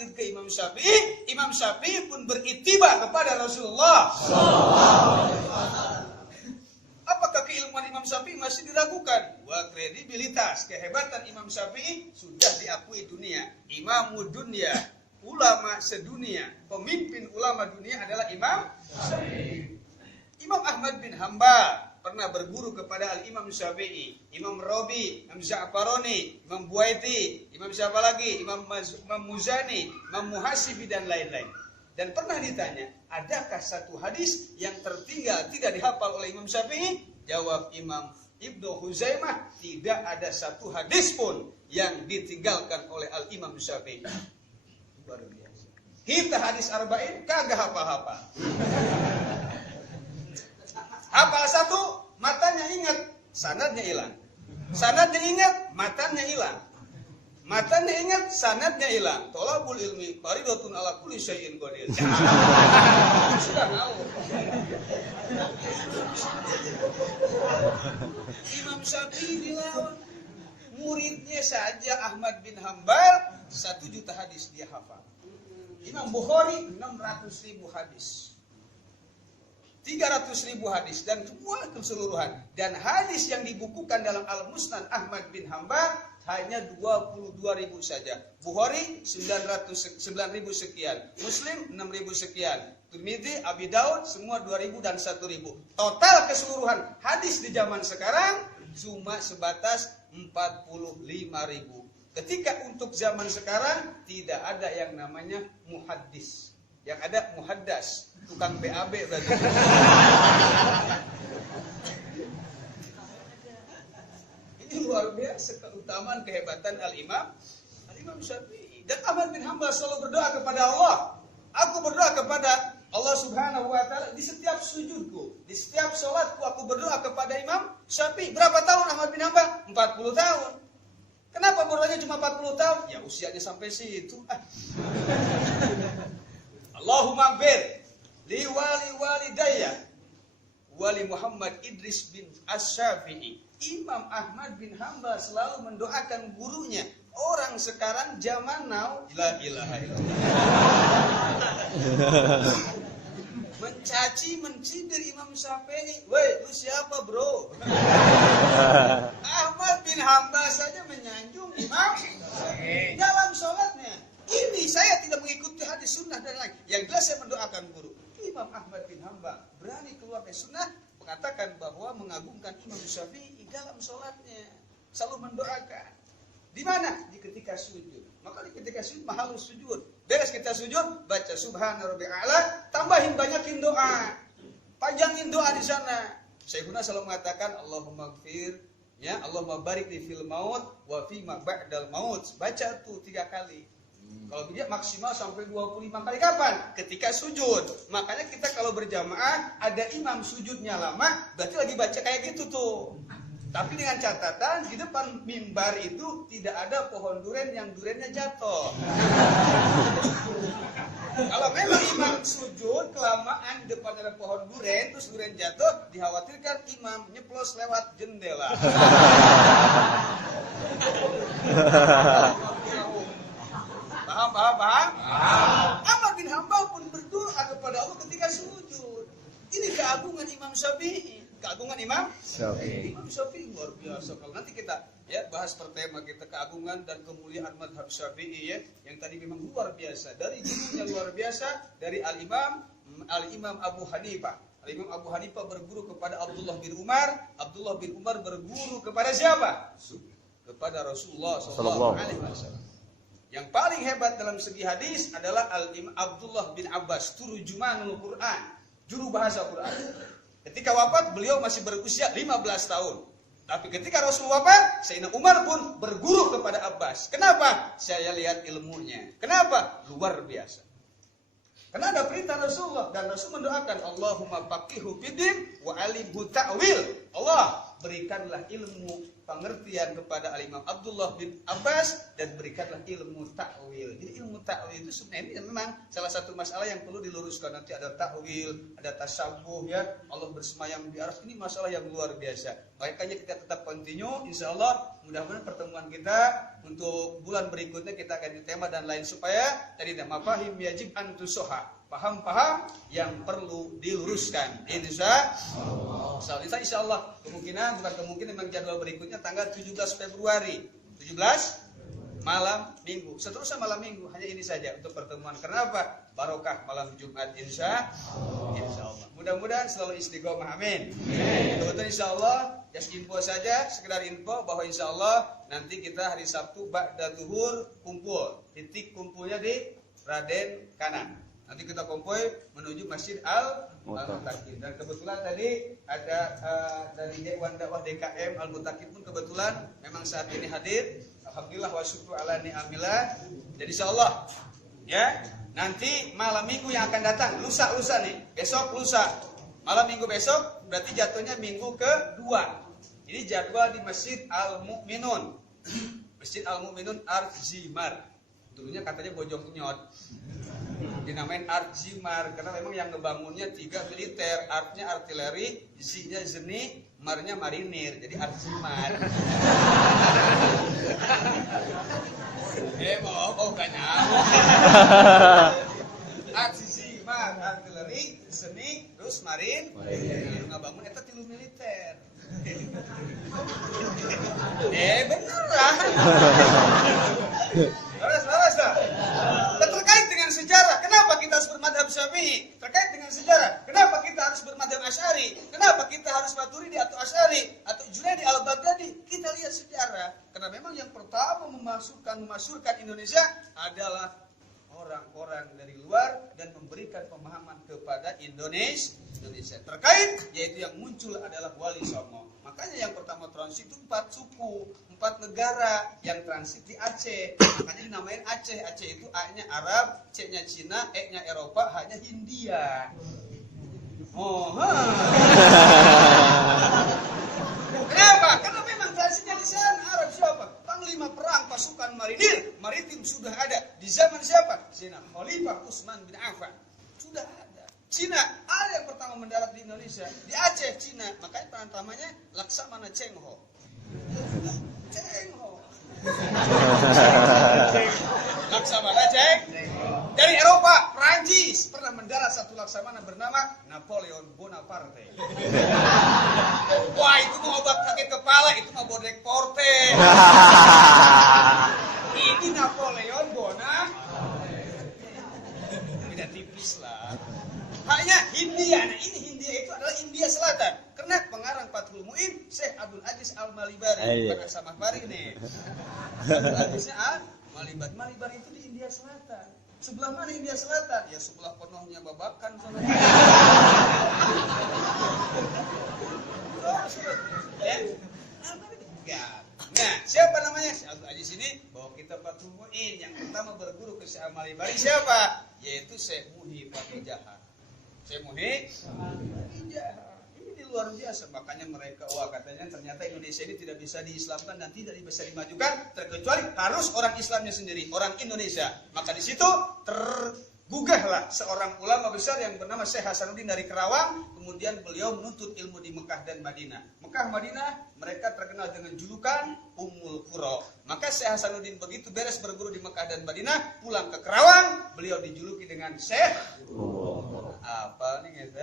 taklid ke Imam Syafi'i, Imam Syafi'i pun berittiba kepada Rasulullah. Apakah keilmuan Imam Syafi'i masih diragukan? Wah, kredibilitas, kehebatan Imam Syafi'i sudah diakui dunia. Imamud dunia, ulama sedunia, pemimpin ulama dunia adalah Imam Syafi'i. Imam Ahmad bin Hanbal pernah berguru kepada Al-Imam Syafi'i, Imam Rabi, Imam Za'faroni, Imam Buaiti, Imam siapa lagi? Imam Muzani, Imam Muhasibi dan lain-lain. Dan pernah ditanya, adakah satu hadis yang tertinggal tidak dihafal oleh Imam Syafi'i? Jawab Imam Ibnu Huzaimah, tidak ada satu hadis pun yang ditinggalkan oleh Al-Imam Syafi'i. Luar biasa. Kita hadis arba'in kagak hafal-hafal. Hafal satu, matanya ingat, sanadnya hilang. Sanadnya ingat, matanya hilang. Matanya ingat, sanadnya hilang. Thalabul ilmi faridatun ala kulli syai'in qadir. Sudah tahu. Imam Syafi'i dilawan. Muridnya saja Ahmad bin Hanbal 1 juta hadis dia hafal. Imam Bukhari 600.000 hadis. 300.000 hadis dan semua keseluruhan. Dan hadis yang dibukukan dalam Al-Musnad Ahmad bin Hanbal hanya 22.000 saja. Bukhari 9.000 sekian, Muslim 6.000 sekian, Tirmidzi, Abi Daud semua 2.000 dan 1.000. Total keseluruhan hadis di zaman sekarang cuma sebatas 45.000. Ketika untuk zaman sekarang tidak ada yang namanya muhaddis. Yang ada muhaddas, tukang BAB berarti. Ini luar biasa keutamaan kehebatan Al-Imam Syafi'i. Dan Ahmad bin Hanbal selalu berdoa kepada Allah. Aku berdoa kepada Allah Subhanahu wa taala di setiap sujudku, di setiap salatku aku berdoa kepada Imam Syafi'i. Berapa tahun Ahmad bin Hanbal? 40 tahun. Kenapa berdoanya cuma 40 tahun? Ya usianya sampai situ. Allahumma bir li walidayya wali Muhammad Idris bin Asy-Syafi'i. Imam Ahmad bin Hanbal selalu mendoakan gurunya. Orang sekarang zaman now la ilaha illallah. Mencaci, mencibir Imam Syafi'i. Woi, lu siapa, bro? Ahmad bin Hanbal saja menyanjung Imam Syafi'i dalam sholatnya. Ini saya tidak mengikuti hadis sunnah dan lain. Yang jelas saya mendoakan guru. Imam Ahmad bin Hanbal berani keluar dari sunnah, mengatakan bahwa mengagungkan Imam Syafi'i dalam sholatnya. Selalu mendoakan. Di mana? Di ketika sujud. Maka di ketika sujud harus sujud. Beres kita sujud, baca subhana rabbil a'la, tambahin banyakin doa. Panjangin doa di sana. Syekhuna selalu mengatakan Allahumma gfir, ya Allahumma barik li fil maut wa fi ma ba'dal maut. Baca tuh 3 kali. Kalau tidak maksimal sampai 25 kali. Kapan? Ketika sujud. Makanya kita kalau berjamaah ada imam sujudnya lama, berarti lagi baca kayak gitu tuh. Tapi dengan catatan di depan mimbar itu tidak ada pohon duren yang durennya jatuh. Kalau memang imam sujud kelamaan di depan ada pohon duren, terus duren jatuh, dikhawatirkan imam nyeplos lewat jendela. Paham? Ahmad bin Hanbal pun berdoa kepada Allah ketika sujud. Ini keagungan Imam Syafi'i. Keagungan Imam Syafi'i. Imam Syafi'i luar biasa. Kalau nanti kita bahas per tema kita keagungan dan kemuliaan mazhab Syafi'i yang tadi memang luar biasa. Dari gurunya luar biasa, dari Al-Imam Abu Hanifah. Al-Imam Abu Hanifah berguru kepada Abdullah bin Umar. Abdullah bin Umar berguru kepada siapa? Kepada Rasulullah sallallahu alaihi wasallam. Yang paling hebat dalam segi hadis adalah Al-Imam Abdullah bin Abbas, turjumanul Quran, juru bahasa Quran. Ketika wafat beliau masih berusia 15 tahun. Tapi ketika Rasul wafat, Sayyidina Umar pun berguru kepada Abbas. Kenapa? Saya lihat ilmunya. Kenapa? Luar biasa. Karena ada perintah Rasulullah dan Rasul mendoakan Allahumma faqihu fiddin wa alimhu ta'wil. Allah berikanlah ilmu pengertian kepada Al-Imam Abdullah bin Abbas dan berikanlah ilmu ta'wil. Jadi ilmu ta'wil itu sebenarnya memang salah satu masalah yang perlu diluruskan. Nanti ada ta'wil, ada tasawuf Allah bersemayam di aras. Ini masalah yang luar biasa. Makanya kita tetap continue insyaallah Mudah-mudahan pertemuan kita untuk bulan berikutnya kita ganti tema dan lain supaya tadi tema fahim yajib antusoha, paham-paham yang perlu diluruskan. Insya Allah kemungkinan bukan kemungkinan memang jadwal berikutnya tanggal 17 Februari 17 malam minggu, seterusnya malam minggu, hanya ini saja untuk pertemuan. Kenapa? Barokah malam Jumat insya Allah. Mudah-mudahan selalu istiqomah, amin. Kebetulan insya Allah, just info saja, sekedar info bahwa insya Allah nanti kita hari Sabtu ba'da zuhur kumpul. Titik kumpulnya di Raden Kanan. Nanti kita kumpul menuju Masjid Al-Mutakin. Dan kebetulan tadi ada dari Dewan Dakwah DKM Al-Mutakin pun kebetulan memang saat ini hadir. Alhamdulillah wa syukur ala ni'amillah. Jadi insyaallah ya, nanti malam minggu yang akan datang, lusa nih, besok lusa. Malam minggu besok berarti jatuhnya minggu kedua. Ini jadwal di Masjid Al-Mu'minun. Masjid Al-Mu'minun Arzimar. Dulunya katanya Bojong Nyot. Dinamain Arzimar karena memang yang ngebangunnya 3 militer, artnya artileri, isinya zeni, marnya marinir, jadi Arzimar. Oh gak nyamuk. Arzimar, artileri, zeni, terus marin. Ngebangun eta 3 militer. Beneran. Laras dah. Terkait dengan sejarah, kenapa kita harus bermadhab Syafi'i? Terkait dengan sejarah, kenapa kita harus bermadhab Asy'ari? Kenapa kita harus Maturidi atau Asy'ari atau Junaidi al-Baghdadi? Kita lihat sejarah. Karena memang yang pertama memasyhurkan Indonesia adalah orang-orang dari luar dan memberikan pemahaman kepada Indonesia. Terkait yaitu yang muncul adalah Wali Songo. Makanya yang pertama transit itu 4 suku, 4 negara yang transit di Aceh. Makanya dinamain Aceh. Aceh itu A-nya Arab, C-nya Cina, E-nya Eropa, H-nya Hindia. Kenapa? Karena memang transitnya di sana. Arab siapa? Panglima perang pasukan marinir, maritim sudah ada. Di zaman siapa? Cina Khalifah Utsman bin Affan. Sudah ada. Cina ada yang pertama mendarat di Indonesia, di Aceh, Cina. Makanya namanya Laksamana Chengho. Laksamana Chengho. Dari Eropa, Prancis pernah mendarat satu laksamana bernama Napoleon Bonaparte. Wah, itu mau obat sakit kepala, itu mau bodek porte. Ini Napoleon Bonaparte. Beda tipis lah. Hanya Hindia. Nah ini Hindia itu adalah India Selatan. Karena pengarang Fathul Mu'in Syekh Abdul Aziz Al-Malibari. Bukan sama Fari nih. Abdul Aziznya Al-Malibari. Malibari itu di India Selatan. Sebelah mana India Selatan? Ya sebelah penuhnya Babakan. Nah, siapa namanya? Syekh Abdul Aziz ini bawa kita Fathul Mu'in. Yang pertama berguru ke Syekh Al-Malibari siapa? Yaitu Syekh Muhi Patijahar. Syekh Muhi Patijahar. Ini luar biasa. Makanya mereka, katanya ternyata Indonesia ini tidak bisa diislamkan dan tidak bisa dimajukan terkecuali harus orang Islamnya sendiri, orang Indonesia. Maka di situ tergugahlah seorang ulama besar yang bernama Syekh Hasanuddin dari Kerawang. Kemudian beliau menuntut ilmu di Mekah dan Madinah. Mekah, Madinah, mereka terkenal dengan julukan Ummul Qura. Maka Syekh Hasanuddin begitu beres berguru di Mekah dan Madinah, pulang ke Kerawang, beliau dijuluki dengan Syekh apa nih gitu?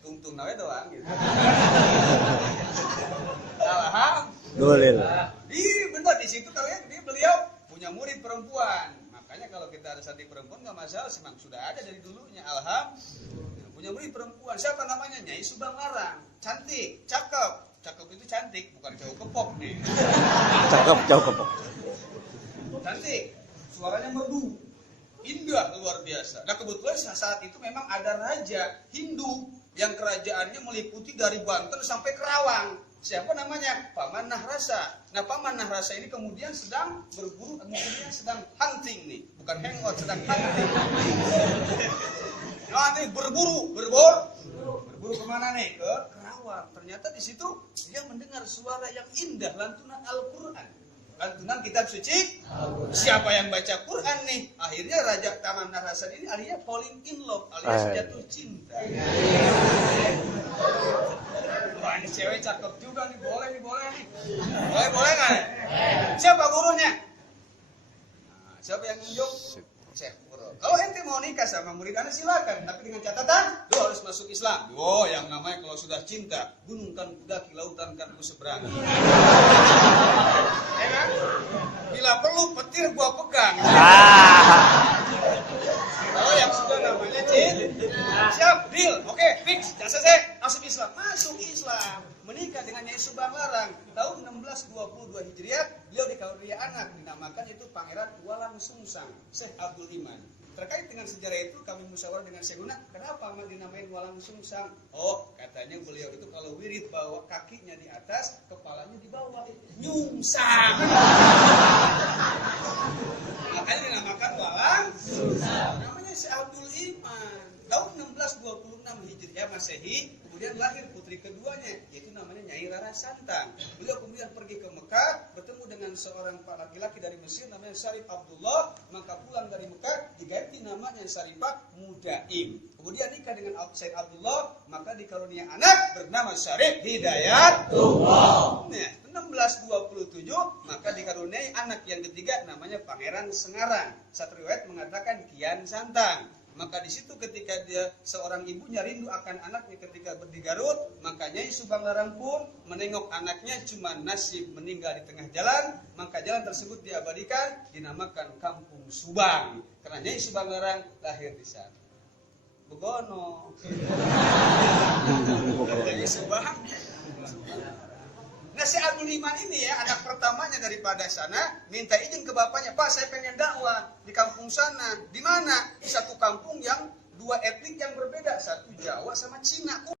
Tungtung nawe doang gitu. Alhamdulillah. Benar di situ kalau ya beliau punya murid perempuan. Makanya kalau kita ada santri perempuan nggak masalah, memang sudah ada dari dulunya. Alhamdulillah. Punya murid perempuan. Siapa namanya? Nyai Subang Larang. Cantik, cakep. Cakep itu cantik, bukan cowok kepok nih. Cakep, cowok kepok. Cantik. Suaranya merdu. Indah luar biasa. Nah kebetulan saat itu memang ada raja Hindu yang kerajaannya meliputi dari Banten sampai Kerawang. Siapa namanya? Paman Nahrasa. Nah Paman Nahrasa ini kemudian sedang berburu, kemudian sedang hunting nih, bukan hangout, sedang hunting. Nah ini berburu kemana nih? Ke Kerawang. Ternyata di situ dia mendengar suara yang indah, lantunan Al-Quran. Lantunan kitab suci. Siapa yang baca Quran nih? Akhirnya Raja Paman Nahrasa ini akhirnya falling in love alias jatuh cinta. Wah ini cewek cakep juga nih, boleh nih. Boleh nggak? Siapa gurunya? Nah, siapa yang nunjuk? Syekh Guru. Kalau ente mau nikah sama murid anda silakan, tapi dengan catatan, lu harus masuk Islam. Oh, yang namanya kalau sudah cinta, gunungkan kudaki, lautan kan ku seberangi. Ya kan? Bila perlu petir gua pegang. Kalau yang sudah namanya cinta, siap, deal, oke, fix, jasa saya masuk Islam. Masuk Islam, menikah dengan Nyai Subang Larang tahun 1622 Hijriah. Beliau dikaruniai anak, dinamakan itu Pangeran Walang Sungsang, Syekh Abdul Iman. Terkait dengan sejarah itu kami musyawarah dengan Syekhuna, kenapa amal dinamain Walang Sungsang? Oh, katanya beliau itu kalau wirid bawa kakinya di atas, kepalanya di bawah, nyungsang. Makanya dinamakan Walang Sungsang. Namanya Syekh Abdul Iman. Tahun 1626 Hijriah Masehi, kemudian lahir putri keduanya, yaitu namanya Nyai Rara Santang. Beliau kemudian pergi ke Mekah, bertemu dengan seorang pak laki-laki dari Mesir namanya Syarif Abdullah, maka pulang dari Mekah diganti namanya Syarifah Mudaim. Kemudian nikah dengan Syarif Abdullah, maka dikaruniai anak bernama Syarif Hidayatullah. Nah, 1627 maka dikaruniai anak yang ketiga namanya Pangeran Sengarang. Satu riwayat mengatakan Kian Santang. Maka di situ ketika dia seorang ibunya rindu akan anaknya ketika di Garut, makanya Subang Larang pun menengok anaknya cuma nasib meninggal di tengah jalan, maka jalan tersebut diabadikan dinamakan Kampung Subang. Karena Nyai Subang Larang lahir di sana. Begono. Jadi Subang. Nah, si Abdul Iman ini ya, anak pertamanya daripada sana, minta izin ke bapaknya, Pak, saya pengen dakwah di kampung sana. Di mana? Di satu kampung yang dua etnik yang berbeda, satu Jawa sama Cina.